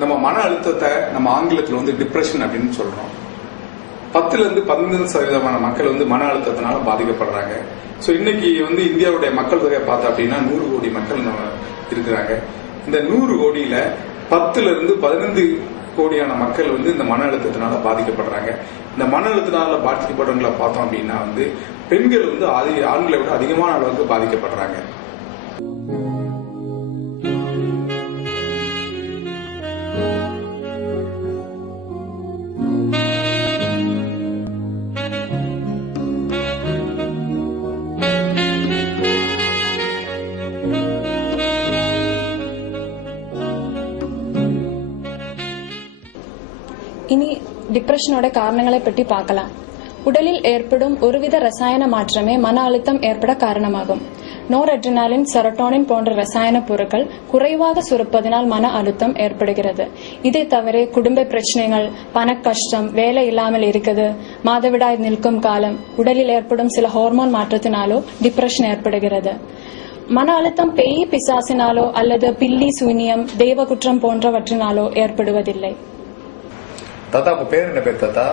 நம்ம மன அழுத்தத்தை நம்ம ஆங்கிலத்தில் வந்து டிப்ரெஷன் அப்படின்னு சொல்றோம். 10-15% மக்கள் வந்து மன அழுத்தத்தினால பாதிக்கப்படுறாங்க. ஸோ இன்னைக்கு வந்து இந்தியாவுடைய மக்கள் தொகையை பார்த்தா அப்படின்னா 100 கோடி மக்கள் இருக்கிறாங்க. இந்த 100 கோடியில 10-15 கோடியான மக்கள் வந்து இந்த மன அழுத்தத்தினால பாதிக்கப்படுறாங்க. இந்த மன அழுத்தத்தினால பாதிக்கப்படுறவங்களை பார்த்தோம் அப்படின்னா வந்து பெண்கள் வந்து ஆண்களை விட அதிகமான அளவுக்கு பாதிக்கப்படுறாங்க. இனி டிப்ரெஷனோட காரணங்களை பற்றி பார்க்கலாம். உடலில் ஏற்படும் ஒருவித ரசாயன மாற்றமே மன அழுத்தம் ஏற்பட காரணமாகும். நோரெட்ரினாலின், செரோட்டோனின் போன்ற ரசாயன பொருட்கள் குறைவாக சுரப்பதனால் மன அழுத்தம் ஏற்படுகிறது. இதை தவிர குடும்ப பிரச்சனைகள், பண கஷ்டம், வேலை இல்லாமல் இருக்குது, மாதவிடாய் நிற்கும் காலம், உடலில் ஏற்படும் சில ஹார்மோன் மாற்றத்தினாலோ டிப்ரெஷன் ஏற்படுகிறது. மன அழுத்தம் பேய் பிசாசினாலோ அல்லது பில்லி சூனியம், தெய்வ குற்றம் போன்றவற்றினாலோ ஏற்படுவதில்லை. தாத்தா, உங்க பேர் என்ன பேர் தாத்தா?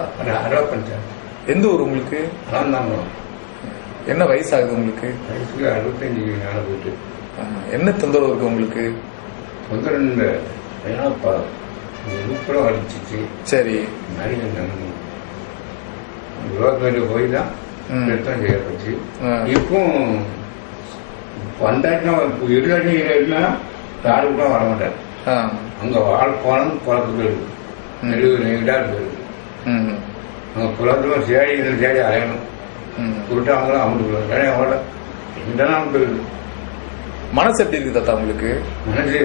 எந்த ஊர் உங்களுக்கு? என்ன வயசு ஆகுது உங்களுக்கு? 65 என்ன தொந்தரவு இருக்கு உங்களுக்கு? அடிச்சிச்சு. சரி, போய் தான் செய்யப்பச்சு. இப்போ வந்தாச்சுன்னா இருந்தா யாரு கூட வர மாட்டாரு. அங்க வாழ் போனது குளத்துக்கு இருக்கு, 70 இருக்கு. அங்க குளத்துல சேடி அலையணும். அவங்களும் அமுட்டு இருக்கு. மனசு எப்படி இருக்கு தாத்தா உங்களுக்கு? மனசு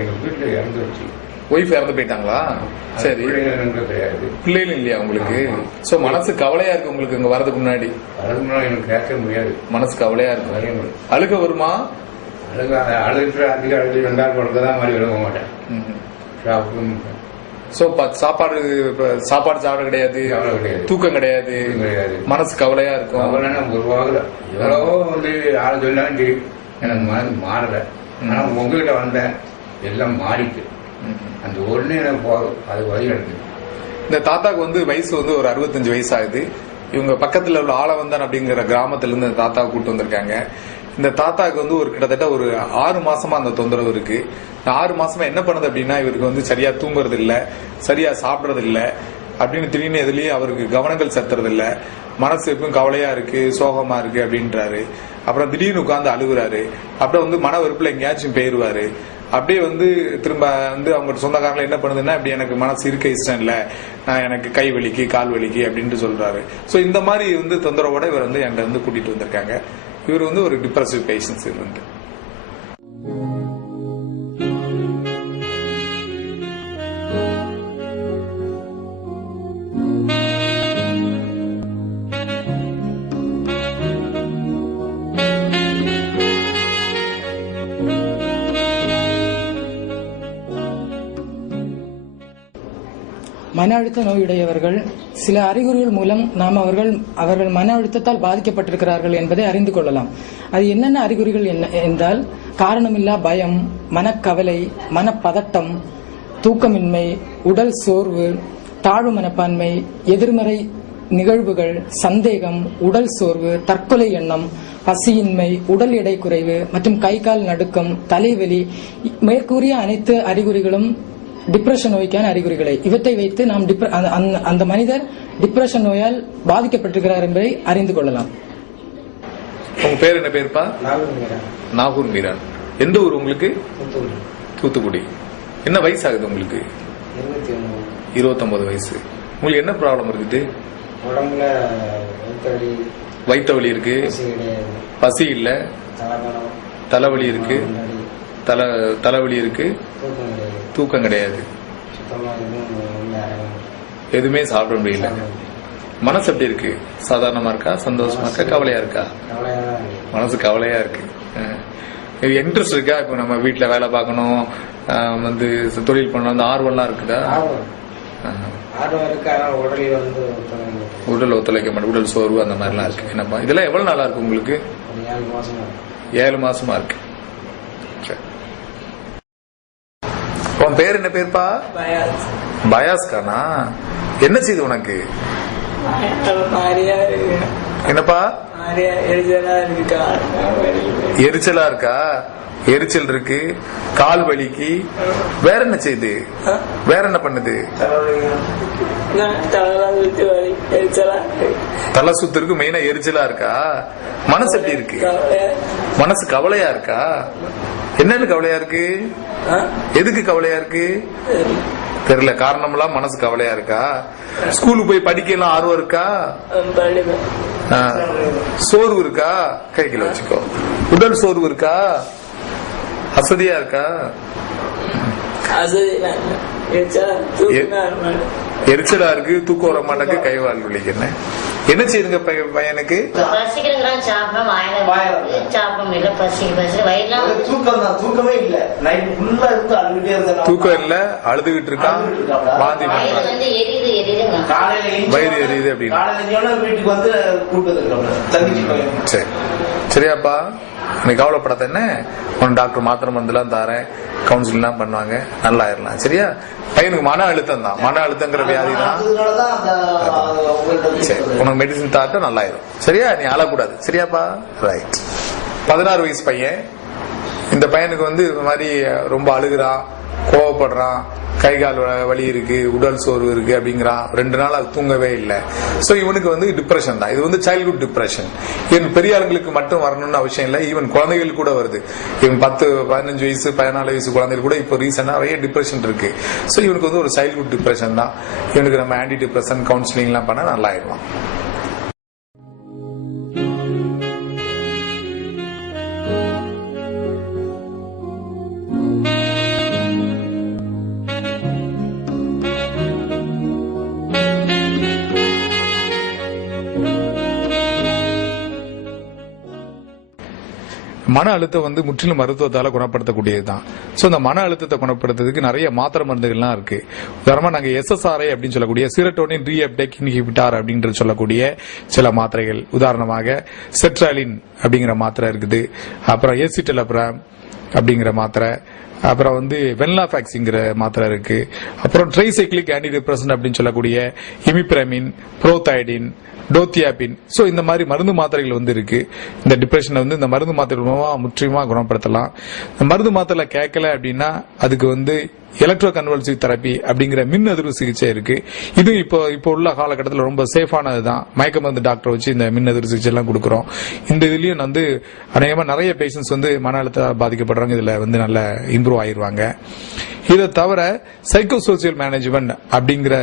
எங்க வீட்டுல இறந்து வச்சு ஒய்ஃப் இறந்து போயிட்டாங்களா? சரி, கிடையாது, பிள்ளைகளும் இல்லையா உங்களுக்கு? சோ மனசு கவலையா இருக்கு உங்களுக்கு? இங்க வரதுக்கு முன்னாடி எனக்கு கேட்க முடியாது. மனசு கவலையா இருக்கு. அழுக வருமா? அழுகிற அதிக அழுது 2 படத்தான் மாதிரி எழுத மாட்டேன். சோ சாப்பாடு சாப்பிட கிடையாது, தூக்கம் கிடையாது, மனசு கவலையா இருக்கும். எவ்வளவோ வந்து ஆளு சொன்னாலும் சரி, எனக்கு மனசு மாறல. ஆனா உங்ககிட்ட வந்தேன், எல்லாம் மாறிட்டு. அந்த ஒண்ணு எனக்கு போதும், அது வழி எடுத்து. இந்த தாத்தாக்கு வந்து வயசு வந்து ஒரு 65 வயசு ஆகுது. இவங்க பக்கத்துல உள்ள ஆளவந்தான் அப்படிங்கிற கிராமத்துல இருந்து இந்த தாத்தாவை கூட்டு வந்திருக்காங்க. இந்த தாத்தாக்கு வந்து ஒரு கிட்டத்தட்ட ஒரு 6 மாசமா அந்த தொந்தரவு இருக்கு. 6 மாசமா என்ன பண்ணுது அப்படின்னா, இவருக்கு வந்து சரியா தூங்குறது இல்ல, சரியா சாப்பிடறது இல்ல, அப்படின்னு திடீர்னு எதுலயும் அவருக்கு கவனங்கள் செலுத்துறது இல்ல. மனசு எப்பவும் கவலையா இருக்கு, சோகமா இருக்கு அப்படின்றாரு. அப்புறம் திடீர்னு உட்கார்ந்து அழுகுறாரு. அப்புறம் வந்து மன வெறுப்புல எங்கேயாச்சும் போயிருவாரு. அப்படியே வந்து திரும்ப வந்து அவங்க சொந்தக்காரங்களை என்ன பண்ணுதுன்னா, இப்படி எனக்கு மனசு இருக்க இஷ்டம் இல்ல, நான் எனக்கு கை வலிக்கு, கால் வலிக்கு அப்படின்ட்டு சொல்றாரு. சோ இந்த மாதிரி வந்து தொந்தரவோட இவர் வந்து என்கிட்ட வந்து கூட்டிட்டு வந்திருக்காங்க. இவர் வந்து ஒரு டிப்ரெசிவ் பேஷன்ஸ். இது வந்து மன அழுத்த நோயுடையவர்கள் சில அறிகுறிகள் மூலம் நாம் அவர்கள் மன அழுத்தத்தால் பாதிக்கப்பட்டிருக்கிறார்கள் என்பதை அறிந்து கொள்ளலாம். அது என்னென்ன அறிகுறிகள் என்றால், காரணமில்லா பயம், மனக்கவலை, மனப்பதட்டம், தூக்கமின்மை, உடல் சோர்வு, தாழ்வு மனப்பான்மை, எதிர்மறை நிகழ்வுகள், சந்தேகம், உடல் சோர்வு, தற்கொலை எண்ணம், பசியின்மை, உடல் எடை குறைவு மற்றும் கை கால் நடுக்கம், தலைவலி, மேற்கூறிய அனைத்து அறிகுறிகளும் டிப்ரெஷன் நோய்க்கான அறிகுறிகளை. இவற்றை வைத்து நாம் அந்த மனிதர் டிப்ரெஷன் நோயால் பாதிக்கப்பட்டிருக்கிறார் என்பதை அறிந்து கொள்ளலாம். உங்க பேர் என்ன பேருப்பா? நாகூர் மீரான். எந்த ஊர் உங்களுக்கு? தூத்துக்குடி. என்ன வயசு ஆகுது உங்களுக்கு? 29 வயசு. உங்களுக்கு என்ன ப்ராப்ளம் இருக்குது? உடம்புல வயிற்று வலி இருக்கு, பசி இல்ல, தலைவலி இருக்கு, தலைவலி இருக்கு, தூக்கம் கிடையாது, எதுவுமே சாப்பிட முடியல. மனசு எப்படி இருக்கு? சாதாரணமா இருக்கா, சந்தோஷமா இருக்கா, கவலையா இருக்கா? மனசு கவலையா இருக்கு. இன்ட்ரெஸ்ட் இருக்கா? இப்ப நம்ம வீட்டுல வேலை பார்க்கணும், வந்து தொழில் பண்ணணும், அந்த ஆர்வம்லாம் இருக்குதா? உடல் ஒத்துழைக்க மாட்டேன், உடல் சோர்வு அந்த மாதிரிலாம் இருக்கு. என்னப்பா இதெல்லாம் எவ்வளவு நாளா இருக்கு உங்களுக்கு? 7 மாசமா இருக்கு. உன் பேர் என்ன பேர்ப்பா? பயாஸ் கானா? என்ன செய்து உனக்கு? என்னப்பா? எரிச்சலா இருக்கா? எரிச்சல் இருக்கு, கால் வலிக்கு. வேற என்ன செய்யுது? வேற என்ன பண்ணுது? தலை சுத்திருக்கு, மெயினா எரிச்சலா இருக்கா? மனசு எப்படி இருக்கு? மனசு கவலையா இருக்கா? என்னன்னு கவலையா இருக்கு? எதுக்கு கவலையா இருக்கு தெரியல. காரணம் எல்லாம் மனசு கவலையா இருக்கா? ஸ்கூலுக்கு போய் படிக்கலாம் ஆர்வம் இருக்கா? சோர்வு இருக்கா? கைக்குள்ள வச்சுக்கோ. உடல் சோர்வு இருக்கா? அசதியா இருக்கா? எரிச்சலா இருக்கு, தூக்கம் வர மாட்டேங்குது, கைவால் வலிக்கு. என்ன செய்யுங்க பையனுக்கு? தூக்கம் இல்ல, அழுதுகிட்டு இருக்கான், வாந்தி வயிறு எரியுது அப்படின்னு. சரி, சரியாப்பா, நீ கவலைப்படாத. என்ன டாக்டர் மாத்திரை மருந்துலாம் தாரேன், கவுன்சிலிங் எல்லாம் பண்ணுவாங்க, நல்லா ஆயிரலாம். சரியா? பையனுக்கு மன அழுத்தம் தான், மன அழுத்தங்கிற வியாதி தான். சரி, உனக்கு மெடிசின் தாட்ட நல்லாயிரும். சரியா? நீ அழக்கூடாது. சரியாப்பா? ரைட். 16 வயசு பையன். இந்த பையனுக்கு இந்த மாதிரி ரொம்ப அழுகுறான், கோவப்படுறான், கை கால் வலி இருக்கு, உடல் சோர்வு இருக்கு அப்படிங்கிறான். 2 நாள் அது தூங்கவே இல்லை. சோ இவனுக்கு டிப்ரெஷன் தான். இது சைல்ட்ஹுட் டிப்ரெஷன். இவன் பெரிய ஆளுங்களுக்கு மட்டும் வரணும்னு அவசியம் இல்லை, ஈவன் குழந்தைகள் கூட வருது. இவன் 10, 15 வயசு 14 வயசு குழந்தைகள் கூட இப்போ ரீசெண்டா நிறைய டிப்ரெஷன் இருக்கு. சோ இவனுக்கு ஒரு சைல்ட்ஹுட் டிப்ரெஷன் தான். இவனுக்கு நம்ம ஆன்டி டிப்ரெஷன் கவுன்சிலிங் எல்லாம் பண்ண நல்லா ஆயிடுவான். மன அழுத்தம் முற்றிலும் மருத்துவத்தால குணப்படுத்தக்கூடியதுதான். சோ இந்த மன அழுத்தத்தை குணப்படுத்துறதுக்கு நிறைய மாத்திரை மருந்துகள்லாம் இருக்கு. உதாரணமா நாங்க SSRI அப்படின்னு சொல்லக்கூடிய சீரோட்டோனின் ரீஅப்டேக் இன்ஹிபிட்டார் அப்படின்னு சொல்லக்கூடிய சில மாத்திரைகள், உதாரணமாக செட்ராலின் அப்படிங்கிற மாத்திரை இருக்குது, அப்புறம் ஏசிட்டலப்ராம் அப்படிங்கிற மாத்திரை, அப்புறம் வென்லாஃபாக்ஸ்ங்கிற மாத்திரை இருக்கு, அப்புறம் ட்ரைசைக்ளிக் ஆன்டி டிப்ரெசன்ட் அப்படின்னு சொல்லக்கூடிய இமிப்ரமின், புரோதைடின், டோத்தியாபின். சோ இந்த மாதிரி மருந்து மாத்திரைகள் இருக்கு. இந்த டிப்ரெஷனை இந்த மருந்து மாத்திரை மூலமா முற்றிலுமா குணப்படுத்தலாம். இந்த மருந்து மாத்திரை கேட்கல அப்படின்னா அதுக்கு எலக்ட்ரோ கன்வல்சிவ் தெரப்பி அப்படிங்கிற மின் அதிர்வு சிகிச்சை இருக்கு. இது இப்போ உள்ள காலகட்டத்தில் ரொம்ப சேஃபானதுதான். மயக்க மருந்து டாக்டர் வச்சு இந்த மின் அதிர்வு சிகிச்சை எல்லாம் கொடுக்கிறோம். இந்த இதுலயும் அநேகமா நிறைய பேஷண்ட்ஸ் மன அழுத்தத்தால் பாதிக்கப்படுறாங்க. இதுல நல்ல இம்ப்ரூவ் ஆயிருவாங்க. இதை தவிர சைக்கோ சோசியல் மேனேஜ்மெண்ட் அப்படிங்கிற